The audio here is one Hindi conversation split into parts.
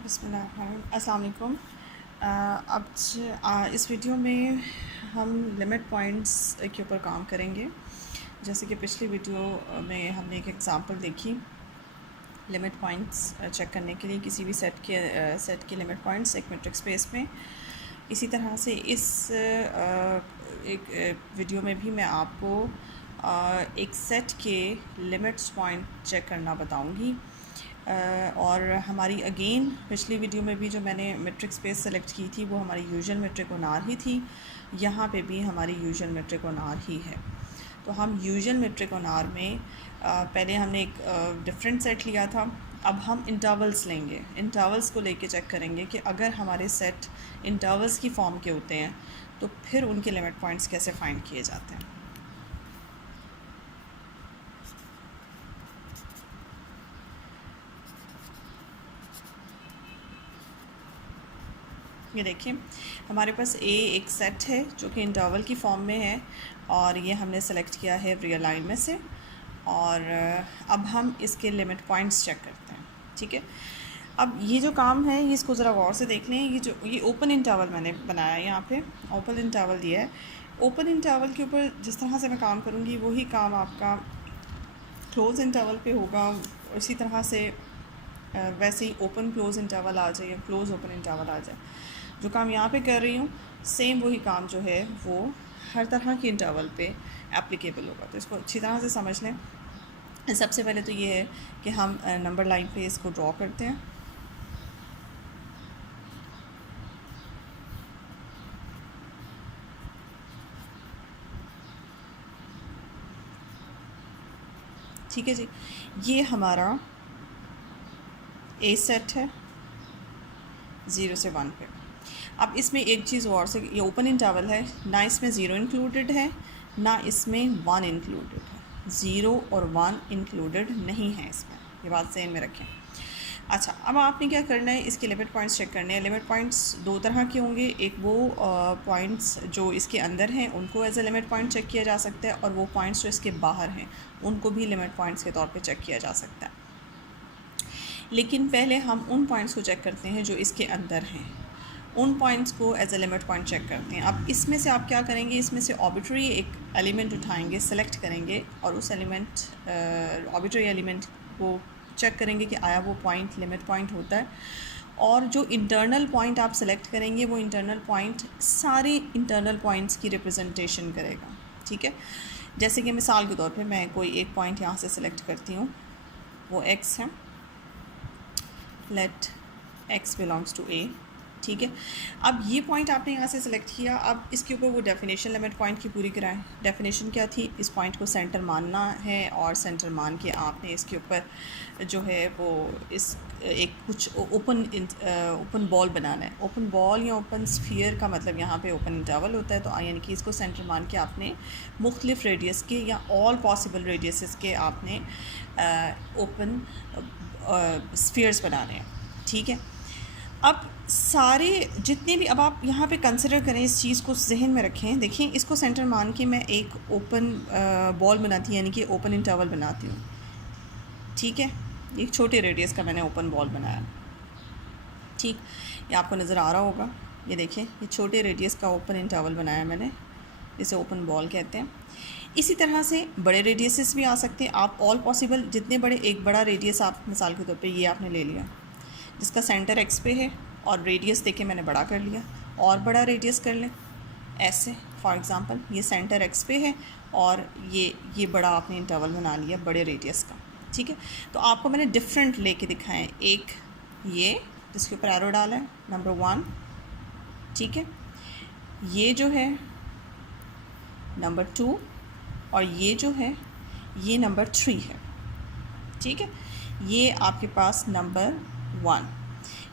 अस्सलाम वालेकुम। इस वीडियो में हम लिमिट पॉइंट्स के ऊपर काम करेंगे। जैसे कि पिछली वीडियो में हमने एक एग्ज़ाम्पल देखी लिमिट पॉइंट्स चेक करने के लिए किसी भी सेट के लिमिट पॉइंट्स एक मेट्रिक स्पेस में। इसी तरह से इस एक वीडियो में भी मैं आपको एक सेट के लिमिट्स पॉइंट चेक करना बताऊंगी। और हमारी अगेन पिछली वीडियो में भी जो मैंने मेट्रिक स्पेस सेलेक्ट की थी वो हमारी यूजुअल मेट्रिक ओनार ही थी। यहाँ पे भी हमारी यूजुअल मेट्रिक ओनार ही है। तो हम यूजुअल मेट्रिक ओनार में पहले हमने एक डिफरेंट सेट लिया था। अब हम इंटरवल्स लेंगे, इंटरवल्स को लेके चेक करेंगे कि अगर हमारे सेट इंटरवल्स की फॉर्म के होते हैं तो फिर उनके लिमिट पॉइंट्स कैसे फाइंड किए जाते हैं। ये देखिए हमारे पास एक सेट है जो कि इंटरवल की फॉर्म में है और ये हमने सेलेक्ट किया है रियल लाइन में से। और अब हम इसके लिमिट पॉइंट्स चेक करते हैं। ठीक है, अब ये जो काम है ये इसको ज़रा गौर से देख लें। ये ओपन इंटरवल मैंने बनाया है, यहाँ पे ओपन इंटरवल दिया है। ओपन इंटरवल के ऊपर जिस तरह से मैं काम करूँगी वही काम आपका क्लोज़ इंटरवल पे होगा। इसी तरह से वैसे ही ओपन क्लोज़ इंटरवल आ जाए या क्लोज़ ओपन इंटरवल आ जाए। जो काम यहाँ पे कर रही हूँ सेम वही काम जो है वो हर तरह के इंटरवल पे एप्लीकेबल होगा। तो इसको अच्छी तरह से समझ लें। सबसे पहले तो ये है कि हम नंबर लाइन पे इसको ड्रॉ करते हैं। ठीक है जी, ये हमारा ए सेट है 0 से 1 पे। अब इसमें एक चीज़ और से, ये ओपन इंटरवल है, ना इसमें 0 इंक्लूडेड है ना इसमें 1 इंक्लूडेड है। 0 और 1 इंक्लूडेड नहीं है इसमें, ये बात ज़हन में रखें। अच्छा, अब आपने क्या करना है, इसके लिमिट पॉइंट्स चेक करने हैं। लिमिट पॉइंट्स दो तरह के होंगे, एक वो पॉइंट्स जो इसके अंदर हैं उनको as a limit point check किया जा सकता है, और वो पॉइंट्स जो इसके बाहर हैं उनको भी लिमिट पॉइंट्स के तौर पे चेक किया जा सकता है। लेकिन पहले हम उन पॉइंट्स को चेक करते हैं जो इसके अंदर हैं, उन पॉइंट्स को as a limit point check करते हैं। अब इसमें से आप क्या करेंगे, इसमें से आर्बिट्रेरी एक एलिमेंट उठाएंगे, सेलेक्ट करेंगे और उस एलिमेंट आर्बिट्रेरी एलिमेंट को चेक करेंगे कि आया वो पॉइंट लिमिट पॉइंट होता है। और जो इंटरनल पॉइंट आप सेलेक्ट करेंगे वो इंटरनल पॉइंट सारे इंटरनल पॉइंट्स की रिप्रेजेंटेशन करेगा। ठीक है, जैसे कि मिसाल के तौर पे मैं कोई एक पॉइंट यहाँ से सेलेक्ट करती हूँ, वो x है, let x belongs to a। ठीक है, अब ये पॉइंट आपने यहाँ से सेलेक्ट किया। अब इसके ऊपर वो डेफिनेशन लिमिट पॉइंट की पूरी कराएं। डेफिनेशन क्या थी, इस पॉइंट को सेंटर मानना है और सेंटर मान के आपने इसके ऊपर जो है वो इस एक कुछ ओपन बॉल बनाना है। ओपन बॉल या ओपन स्फीयर का मतलब यहाँ पे ओपन इंटरवल होता है। तो यानी कि इसको सेंटर मान के आपने मुख्तलिफ रेडियस के या ऑल पॉसिबल रेडियस के आपने ओपन स्फीयर्स बनाने हैं। ठीक है, अब सारे जितने भी, अब आप यहाँ पे कंसिडर करें, इस चीज़ को जहन में रखें। देखिए, इसको सेंटर मान के मैं एक ओपन बॉल बनाती हूँ, यानी कि ओपन इंटरवल बनाती हूँ। ठीक है, एक छोटे रेडियस का मैंने ओपन बॉल बनाया। ठीक, ये आपको नज़र आ रहा होगा। ये देखें, ये छोटे रेडियस का ओपन इंटरवल बनाया मैंने, इसे ओपन बॉल कहते हैं। इसी तरह से बड़े रेडियसेस भी आ सकते हैं। आप ऑल पॉसिबल जितने बड़े, एक बड़ा रेडियस आप मिसाल के तौर पे ये आपने ले लिया जिसका सेंटर x पे है और रेडियस देके मैंने बड़ा कर लिया, और बड़ा रेडियस कर लें ऐसे। फॉर एग्ज़ाम्पल ये सेंटर x पे है और ये बड़ा आपने इंटरवल बना लिया बड़े रेडियस का। ठीक है, तो आपको मैंने डिफरेंट लेके दिखाएं। एक ये जिसके ऊपर एरो डाला है, नंबर 1। ठीक है, ये जो है नंबर 2, और ये जो है ये नंबर 3 है। ठीक है, ये आपके पास नंबर 1,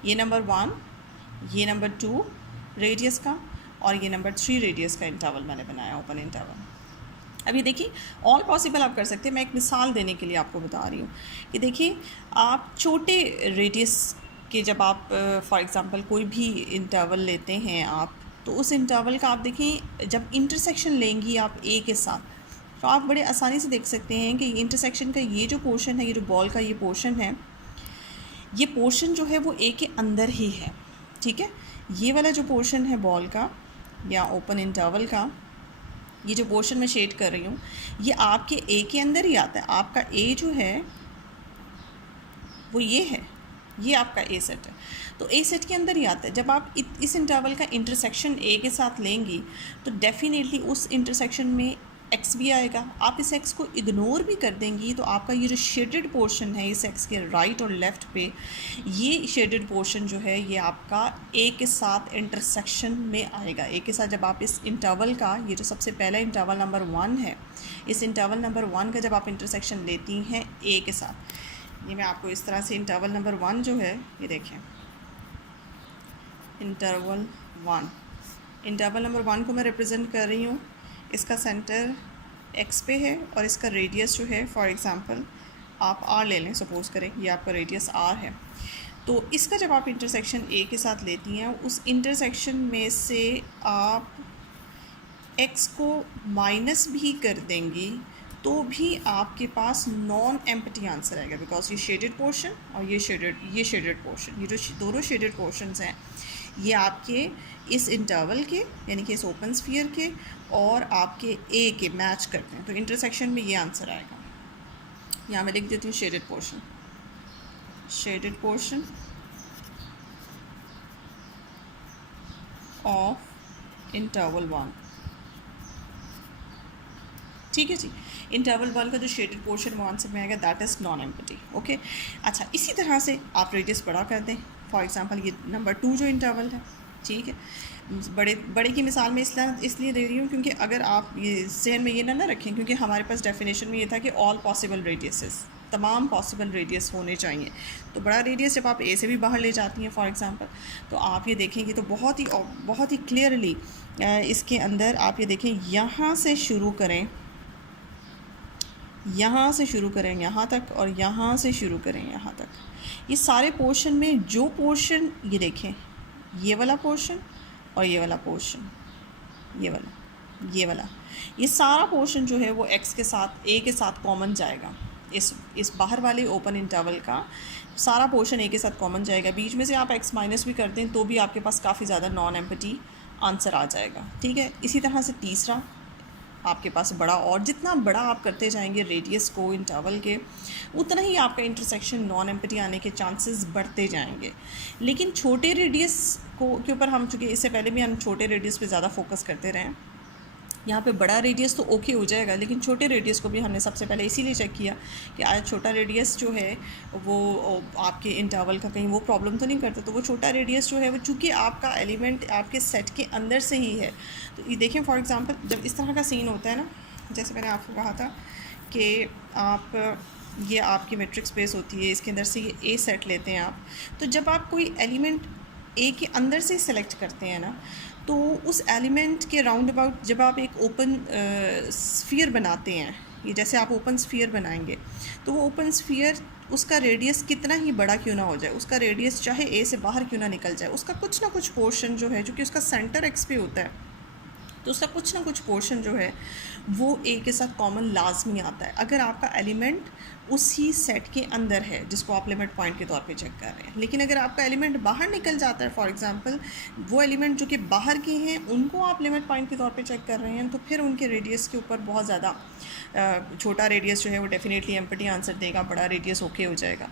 ये नंबर 1, ये नंबर 2 रेडियस का, और ये नंबर 3 रेडियस का इंटरवल मैंने बनाया, ओपन इंटरवल। अब ये देखिए, ऑल पॉसिबल आप कर सकते हैं। मैं एक मिसाल देने के लिए आपको बता रही हूँ कि देखिए, आप छोटे रेडियस के जब आप फॉर एग्ज़ाम्पल कोई भी इंटरवल लेते हैं आप, तो उस इंटरवल का आप देखें, जब इंटरसेक्शन लेंगी आप ए के साथ, तो आप बड़े आसानी से देख सकते हैं कि इंटरसेक्शन का ये जो पोर्शन है, ये जो बॉल का ये पोर्शन है, ये पोर्शन जो है वो ए के अंदर ही है, ठीक है। ये वाला जो पोर्शन है बॉल का या ओपन इंटरवल का, ये जो पोर्शन मैं शेड कर रही हूँ, ये आपके ए के अंदर ही आता है। आपका ए जो है वो ये है, ये आपका ए सेट है, तो ए सेट के अंदर ही आता है। जब आप इस इंटरवल का इंटरसेक्शन ए के साथ लेंगी तो डेफिनेटली उस इंटरसेक्शन में एक्स भी आएगा। आप इस एक्स को इग्नोर भी कर देंगी तो आपका ये जो शेडेड पोर्शन है इस एक्स के राइट और लेफ़्ट पे, ये शेडेड पोर्शन जो है ये आपका ए के साथ इंटरसेक्शन में आएगा। ए के साथ जब आप इस इंटरवल का, ये जो सबसे पहला इंटरवल नंबर 1 है, इस इंटरवल नंबर 1 का जब आप इंटरसेक्शन लेती हैं ए के साथ, ये मैं आपको इस तरह से इंटरवल नंबर 1 जो है ये देखें, इंटरवल 1, इंटरवल नंबर 1 को मैं रिप्रेजेंट कर रही हूँ। इसका सेंटर एक्स पे है और इसका रेडियस जो है, फॉर एग्ज़ाम्पल आप आर ले लें, सपोज़ करें ये आपका रेडियस आर है। तो इसका जब आप इंटरसेक्शन ए के साथ लेती हैं, उस इंटरसेक्शन में से आप एक्स को माइनस भी कर देंगी तो भी आपके पास नॉन एम्प्टी आंसर आएगा, बिकॉज ये शेडेड पोर्शन और ये शेडेड पोर्शन, ये जो दोनों शेडेड पोर्शंस हैं ये आपके इस इंटरवल के यानी कि इस ओपन स्फीयर के और आपके ए के मैच करते हैं, तो इंटरसेक्शन में ये आंसर आएगा। यहाँ मैं लिख देती हूँ shaded portion, shaded portion of interval 1, ठीक है जी। इंटरवल 1 का जो शेडेड पोर्शन वो आंसर में आएगा, that is non empty, okay. अच्छा, इसी तरह से आप रेडियस बड़ा कर दें। फॉर एग्जांपल ये नंबर 2 जो इंटरवल है, ठीक है, बड़े की मिसाल में इसलिए दे रही हूँ क्योंकि अगर आप ये ज़हन में ये ना रखें, क्योंकि हमारे पास डेफिनेशन में ये था कि ऑल पॉसिबल रेडियसेस, तमाम पॉसिबल रेडियस होने चाहिए। तो बड़ा रेडियस जब आप ए से भी बाहर ले जाती हैं फॉर एग्ज़ाम्पल, तो आप ये देखेंगे तो बहुत ही क्लियरली इसके अंदर आप ये देखें, यहाँ से शुरू करें, यहाँ से शुरू करें यहाँ तक, और यहाँ से शुरू करें यहाँ तक, ये सारे पोर्शन में जो पोर्शन ये देखें, ये वाला पोर्शन और ये वाला पोर्शन, ये वाला ये सारा पोर्शन जो है वो एक्स के साथ, ए के साथ कॉमन जाएगा। इस बाहर वाले ओपन इंटरवल का सारा पोर्शन ए के साथ कॉमन जाएगा। बीच में से आप एक्स माइनस भी कर दें तो भी आपके पास काफ़ी ज़्यादा नॉन एम्प्टी आंसर आ जाएगा, ठीक है। इसी तरह से तीसरा आपके पास बड़ा, और जितना बड़ा आप करते जाएंगे रेडियस को इंटरवल के, उतना ही आपका इंटरसेक्शन नॉन एम्प्टी आने के चांसेस बढ़ते जाएंगे। लेकिन छोटे रेडियस के ऊपर हम, चूँकि इससे पहले भी हम छोटे रेडियस पे ज़्यादा फोकस करते रहे, यहाँ पे बड़ा रेडियस तो ओके हो जाएगा, लेकिन छोटे रेडियस को भी हमने सबसे पहले इसीलिए चेक किया कि आज छोटा रेडियस जो है वो आपके इंटरवल का कहीं वो प्रॉब्लम तो नहीं करता। तो वो छोटा रेडियस जो है वो चूँकि आपका एलिमेंट आपके सेट के अंदर से ही है, तो ये देखें फॉर एग्ज़ाम्पल जब इस तरह का सीन होता है ना, जैसे मैंने आपको कहा था कि आप ये आपकी मैट्रिक स्पेस होती है, इसके अंदर से ये ए सेट लेते हैं आप, तो जब आप कोई एलिमेंट ए के अंदर से सेलेक्ट करते हैं ना, तो उस एलिमेंट के राउंड अबाउट जब आप एक ओपन स्फीयर बनाते हैं, ये जैसे आप ओपन स्फीयर बनाएंगे, तो वो ओपन स्फीयर उसका रेडियस कितना ही बड़ा क्यों ना हो जाए, उसका रेडियस चाहे ए से बाहर क्यों ना निकल जाए, उसका कुछ ना कुछ पोर्शन जो है, जो कि उसका सेंटर एक्स पे होता है, तो उसका कुछ ना कुछ पोर्शन जो है वो ए के साथ कॉमन लाजमी आता है, अगर आपका एलिमेंट उसी सेट के अंदर है जिसको आप लिमिट पॉइंट के तौर पे चेक कर रहे हैं। लेकिन अगर आपका एलिमेंट बाहर निकल जाता है, फॉर एग्जांपल वो एलिमेंट जो कि बाहर के हैं उनको आप लिमिट पॉइंट के तौर पे चेक कर रहे हैं, तो फिर उनके रेडियस के ऊपर बहुत ज़्यादा छोटा रेडियस जो है वो डेफिनेटली एम्प्टी आंसर देगा, बड़ा रेडियस ओके हो जाएगा।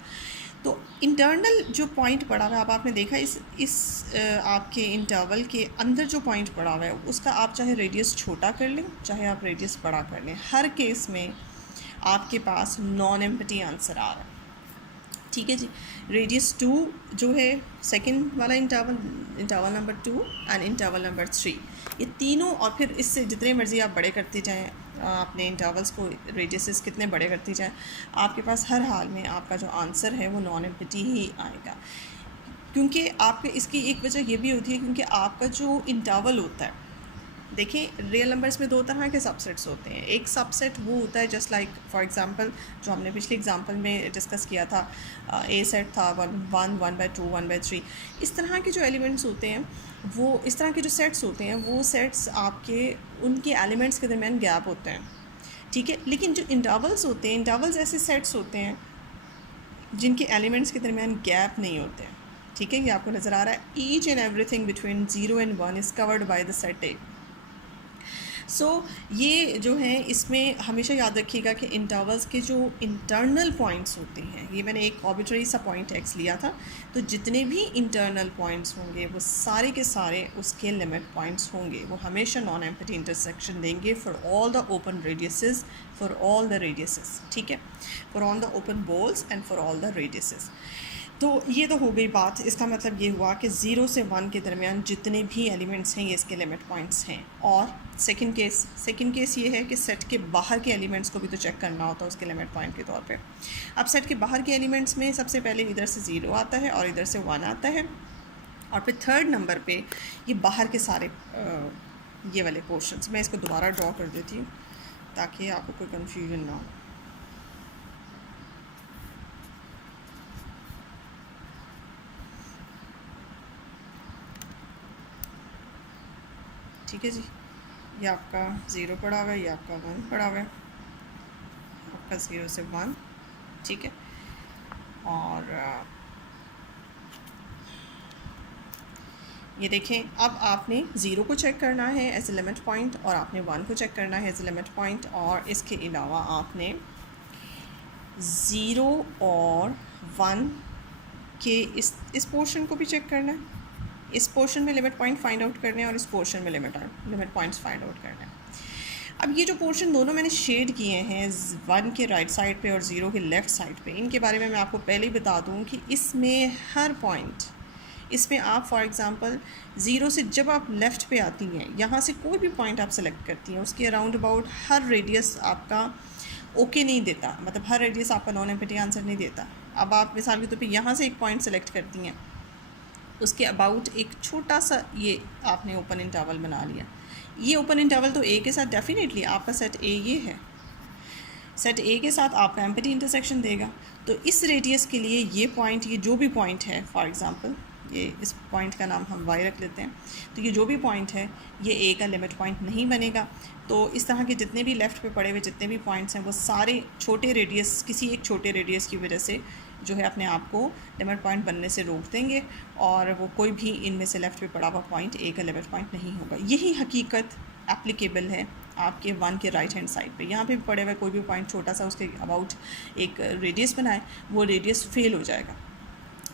तो इंटरनल जो पॉइंट पड़ा हुआ है, अब आपने देखा इस आपके इंटरवल के अंदर जो पॉइंट पड़ा हुआ है उसका आप चाहे रेडियस छोटा कर लें चाहे आप रेडियस बड़ा कर लें, हर केस में आपके पास नॉन एम्प्टी आंसर आ रहा है, ठीक है जी। रेडियस 2 जो है सेकंड वाला interval number 2 and interval number 3, ये तीनों, और फिर इससे जितने मर्ज़ी आप बड़े करते जाएँ, अपने इंटरवल्स को रेडियसेस कितने बड़े करती जाएँ, आपके पास हर हाल में आपका जो आंसर है वो नॉन एम्प्टी ही आएगा। क्योंकि आपके इसकी एक वजह ये भी होती है क्योंकि आपका जो इंटरवल होता है, देखिए रियल नंबर्स में 2 तरह के सबसेट्स होते हैं। एक सबसेट वो होता है जस्ट लाइक फॉर एग्जांपल जो हमने पिछले एग्जांपल में डिस्कस किया था, ए सेट था 1 1/2 1/3, इस तरह के जो एलिमेंट्स होते हैं वो, इस तरह के जो सेट्स होते हैं वो सेट्स आपके उनके एलिमेंट्स के दरमियान गैप होते हैं, ठीक है। लेकिन जो इंटरवल्स होते हैं, इंटरवल्स ऐसे सेट्स होते हैं जिनके एलिमेंट्स के दरमियान गैप नहीं होते, ठीक है, ये आपको नज़र आ रहा है। Each and everything between 0 and 1 is covered by the set A. So ये जो है इसमें हमेशा याद रखिएगा कि इंटरवल्स के जो इंटरनल पॉइंट्स होते हैं, ये मैंने एक आर्बिट्रेरी सा पॉइंट एक्स लिया था, तो जितने भी इंटरनल पॉइंट्स होंगे वो सारे के सारे उसके लिमिट पॉइंट्स होंगे, वो हमेशा नॉन एम्प्टी इंटरसेक्शन देंगे for all the open radiuses, for all the radiuses, ठीक है, for all the open balls and for all the radiuses. तो ये तो हो गई बात। इसका मतलब ये हुआ कि 0 से 1 के दरमियान जितने भी एलिमेंट्स हैं ये इसके लिमिट पॉइंट्स हैं। और सेकंड केस ये है कि सेट के बाहर के एलिमेंट्स को भी तो चेक करना होता है उसके लिमिट पॉइंट के तौर पे। अब सेट के बाहर के एलिमेंट्स में सबसे पहले इधर से 0 आता है और इधर से 1 आता है, और फिर थर्ड नंबर पे ये बाहर के सारे ये वाले पोर्शंस। मैं इसको दोबारा ड्रॉ कर देती हूँ ताकि आपको कोई कन्फ्यूजन ना हो। ठीक है जी, ये आपका 0 पड़ा हुआ है, ये आपका 1 पड़ा हुआ है, आपका 0 से 1, ठीक है। और ये देखें, अब आपने 0 को चेक करना है एज ए लिमिट पॉइंट और आपने 1 को चेक करना है एज ए लिमिट पॉइंट, और इसके अलावा आपने 0 और 1 के इस पोर्शन को भी चेक करना है। इस पोर्शन में लिमिट पॉइंट फाइंड आउट करने हैं और इस पोर्शन में लिमिट पॉइंट्स फाइंड आउट करने हैं। अब ये जो पोर्शन दोनों मैंने शेड किए हैं 1 के राइट साइड पे और 0 के लेफ़्ट साइड पे, इनके बारे में मैं आपको पहले ही बता दूं कि इसमें हर पॉइंट, इसमें आप फॉर एग्ज़ाम्पल 0 से जब आप लेफ़्ट पे आती हैं, यहाँ से कोई भी पॉइंट आप सेलेक्ट करती हैं, उसके अराउंड अबाउट हर रेडियस आपका ओके नहीं देता, मतलब हर रेडियस आपका नॉन एम्प्टी आंसर नहीं देता। अब आप मिसाल के तौर पे यहाँ से एक पॉइंट सेलेक्ट करती हैं, उसके अबाउट एक छोटा सा ये आपने ओपन इंटरवल बना लिया। ये ओपन इंटरवल तो ए के साथ डेफिनेटली आपका सेट ए ये है, सेट ए के साथ आपका एम्प्टी इंटरसेक्शन देगा। तो इस रेडियस के लिए ये पॉइंट, ये जो भी पॉइंट है, फॉर एग्ज़ाम्पल ये इस पॉइंट का नाम हम वाई रख लेते हैं, तो ये जो भी पॉइंट है ये ए का लिमिट पॉइंट नहीं बनेगा। तो इस तरह के जितने भी लेफ़्ट पे पड़े हुए जितने भी पॉइंट्स हैं वो सारे छोटे रेडियस, किसी एक छोटे रेडियस की वजह से जो है अपने आप को लिमिट पॉइंट बनने से रोक देंगे, और वो कोई भी इनमें से लेफ़्ट पे पड़ा हुआ पॉइंट ए का लिमिट पॉइंट नहीं होगा। यही हकीकत एप्लीकेबल है आपके 1 के राइट हैंड साइड पे। यहाँ पे भी पड़े हुए कोई भी पॉइंट छोटा सा उसके अबाउट एक रेडियस बनाए, वो रेडियस फेल हो जाएगा,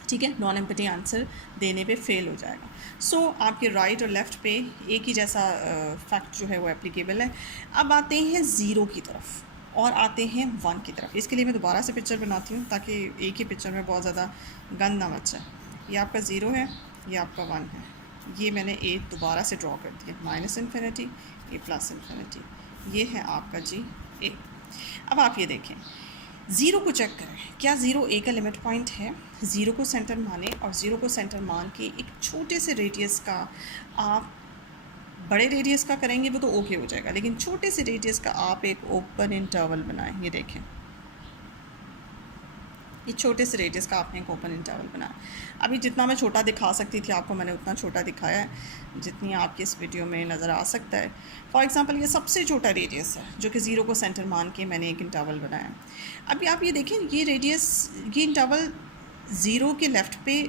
ठीक है, नॉन एम्प्टी आंसर देने पे फेल हो जाएगा। सो आपके राइट और लेफ़्ट पे एक ही जैसा फैक्ट जो है वो एप्लीकेबल है। अब आते हैं 0 की तरफ और आते हैं 1 की तरफ। इसके लिए मैं दोबारा से पिक्चर बनाती हूँ ताकि एक ही पिक्चर में बहुत ज़्यादा गंद ना मचे। ये आपका 0 है, ये आपका 1 है, ये मैंने ए दोबारा से ड्रॉ कर दिया, माइनस इन्फिनिटी, ये प्लस इन्फिनिटी, ये है आपका जी ए। अब आप ये देखें, 0 को चेक करें, क्या 0 ए का लिमिट पॉइंट है? 0 को सेंटर माने और 0 को सेंटर मान के एक छोटे से रेडियस का आप बड़े रेडियस का करेंगे वो तो ओके हो जाएगा, लेकिन छोटे से रेडियस का आप एक ओपन इंटरवल बनाएं। ये देखें, ये छोटे से रेडियस का आपने एक ओपन इंटरवल बनाया। अभी जितना मैं छोटा दिखा सकती थी आपको मैंने उतना छोटा दिखाया है जितनी आपकी इस वीडियो में नज़र आ सकता है। फॉर एग्ज़ाम्पल ये सबसे छोटा रेडियस है जो कि 0 को सेंटर मान के मैंने एक इंटरवल बनाया। अभी आप ये देखें, ये रेडियस, ये इंटरवल 0 के लेफ़्ट पे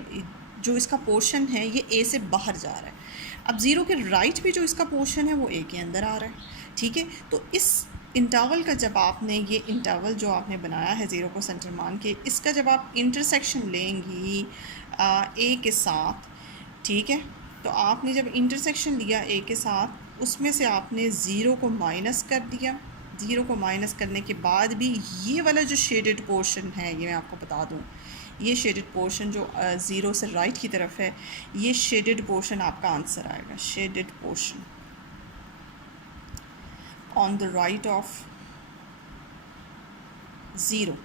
जो इसका पोर्शन है ये ए से बाहर जा रहा है। अब 0 के राइट पे जो इसका पोर्शन है वो ए के अंदर आ रहा है, ठीक है। तो इस इंटरवल का जब आपने ये इंटरवल जो आपने बनाया है 0 को सेंटर मान के, इसका जब आप इंटरसेक्शन लेंगी ए के साथ, ठीक है, तो आपने जब इंटरसेक्शन लिया ए के साथ, उसमें से आपने 0 को माइनस कर दिया। 0 को माइनस करने के बाद भी ये वाला जो शेडेड पोर्शन है, ये मैं आपको बता दूँ, ये शेडेड पोर्शन जो 0 से राइट की तरफ है, ये शेडेड पोर्शन आपका आंसर आएगा। Shaded portion on the right of 0,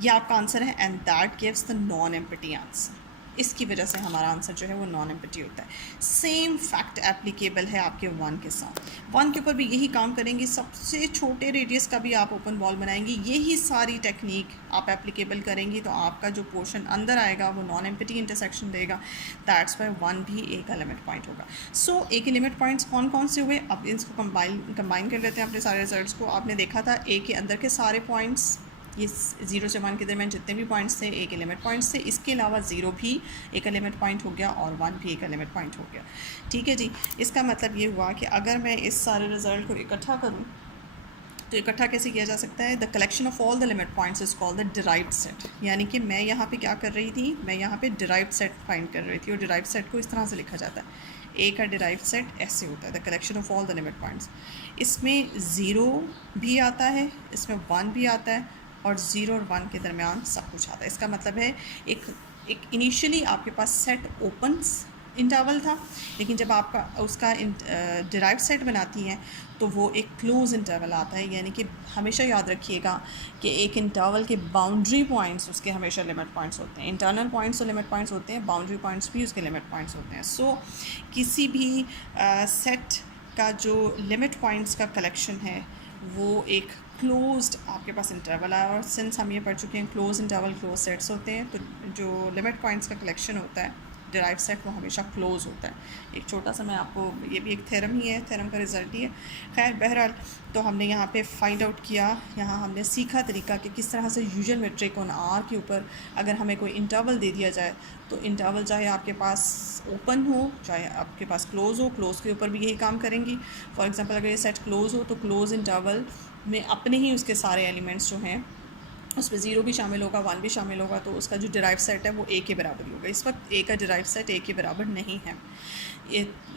ये आपका आंसर है, and that gives the non empty answer. इसकी वजह से हमारा आंसर जो है वो नॉन एम्प्टी होता है। सेम फैक्ट एप्लीकेबल है आपके 1 के साथ। 1 के ऊपर भी यही काम करेंगे, सबसे छोटे रेडियस का भी आप ओपन बॉल बनाएंगी, यही सारी टेक्निक आप एप्लीकेबल करेंगी, तो आपका जो पोर्शन अंदर आएगा वो नॉन एम्प्टी इंटरसेक्शन देगा। दैट्स वाई 1 भी ए का लिमिट पॉइंट होगा। सो ए के लिमिट पॉइंट्स कौन कौन से हुए, अब इसको कंबाइन कर लेते हैं अपने सारे रिजल्ट्स को। आपने देखा था ए के अंदर के सारे पॉइंट्स ये 0 से 1 के दरमियान जितने भी पॉइंट्स थे ए के लिमिट पॉइंट्स थे, इसके अलावा 0 भी ए का लिमिट पॉइंट हो गया और 1 भी ए का लिमिट पॉइंट हो गया। ठीक है जी, इसका मतलब ये हुआ कि अगर मैं इस सारे रिज़ल्ट को इकट्ठा करूँ तो इकट्ठा कैसे किया जा सकता है? The collection of all the limit points is called the derived set. यानी कि मैं यहाँ पे क्या कर रही थी, मैं यहाँ पे डिराइव्ड सेट फाइंड कर रही थी, और डिराइव्ड सेट को इस तरह से लिखा जाता है, ए का डिराइव्ड सेट ऐसे होता है, the collection of all the limit points. इसमें 0 भी आता है, इसमें 1 भी आता है, और 0 और 1 के दरमियान सब कुछ आता है। इसका मतलब है एक इनिशियली आपके पास सेट ओपन इंटरवल था, लेकिन जब आपका उसका डिराइव्ड सेट बनाती हैं तो वो एक क्लोज इंटरवल आता है। यानी कि हमेशा याद रखिएगा कि एक इंटरवल के बाउंड्री पॉइंट्स उसके हमेशा लिमिट पॉइंट्स होते हैं। इंटरनल पॉइंट्स तो लिमिट पॉइंट्स होते हैं, बाउंड्री पॉइंट्स भी उसके लिमिट पॉइंट्स होते हैं। सो किसी भी सेट का जो लिमिट पॉइंट्स का कलेक्शन है वो एक क्लोज्ड आपके पास इंटरवल है, और सिंस हम ये पढ़ चुके हैं क्लोज इंटरवल क्लोज सेट्स होते हैं, तो जो लिमिट पॉइंट्स का कलेक्शन होता है डिराइव सेट वो हमेशा क्लोज होता है। एक छोटा सा मैं आपको, ये भी एक थ्योरम ही है, थ्योरम का रिज़ल्ट ही है। खैर बहरहाल, तो हमने यहाँ पे फाइंड आउट किया, यहाँ हमने सीखा तरीका कि किस तरह से यूजुअल मेट्रिक ऑन आर के ऊपर अगर हमें कोई इंटरवल दे दिया जाए तो इंटरवल चाहे आपके पास ओपन हो चाहे आपके पास क्लोज़ हो, क्लोज़ के ऊपर भी यही काम करेंगी। फॉर एग्ज़ाम्पल अगर ये सेट क्लोज़ हो तो क्लोज़ इंटरवल में अपने ही उसके सारे एलिमेंट्स जो हैं उसमें 0 भी शामिल होगा, 1 भी शामिल होगा, तो उसका जो डिराइव सेट है वो ए के बराबर ही होगा। इस वक्त ए का डिराइव सेट ए के बराबर नहीं है,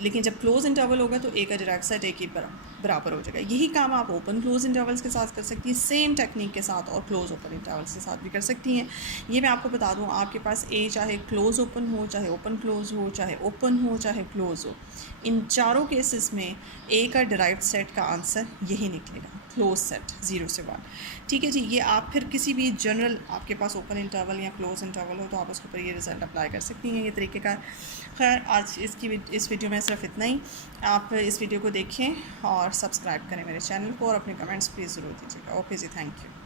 लेकिन जब क्लोज इंटरवल होगा तो ए का डिराइव सेट ए के बराबर हो जाएगा। यही काम आप ओपन क्लोज इंटरवल्स के साथ कर सकती हैं, सेम टेक्निक के साथ, और क्लोज ओपन इंटरवल्स के साथ भी कर सकती हैं। ये मैं आपको बता दूं, आपके पास ए चाहे क्लोज ओपन हो, चाहे ओपन क्लोज हो, चाहे ओपन हो, चाहे क्लोज हो, इन चारों केसेस में ए का डिराइव्ड सेट का आंसर यही निकलेगा, क्लोज सेट 0 से 1। ठीक है जी, ये आप फिर किसी भी जनरल आपके पास ओपन इंटरवल या क्लोज इंटरवल हो तो आप उसके ऊपर ये रिज़ल्ट अप्लाई कर सकती हैं, ये तरीक़ेकार। खैर आज इस वीडियो में सिर्फ इतना ही। आप इस वीडियो को देखें और सब्सक्राइब करें मेरे चैनल को, और अपने कमेंट्स प्लीज़ ज़रूर दीजिएगा। ओके जी, थैंक यू।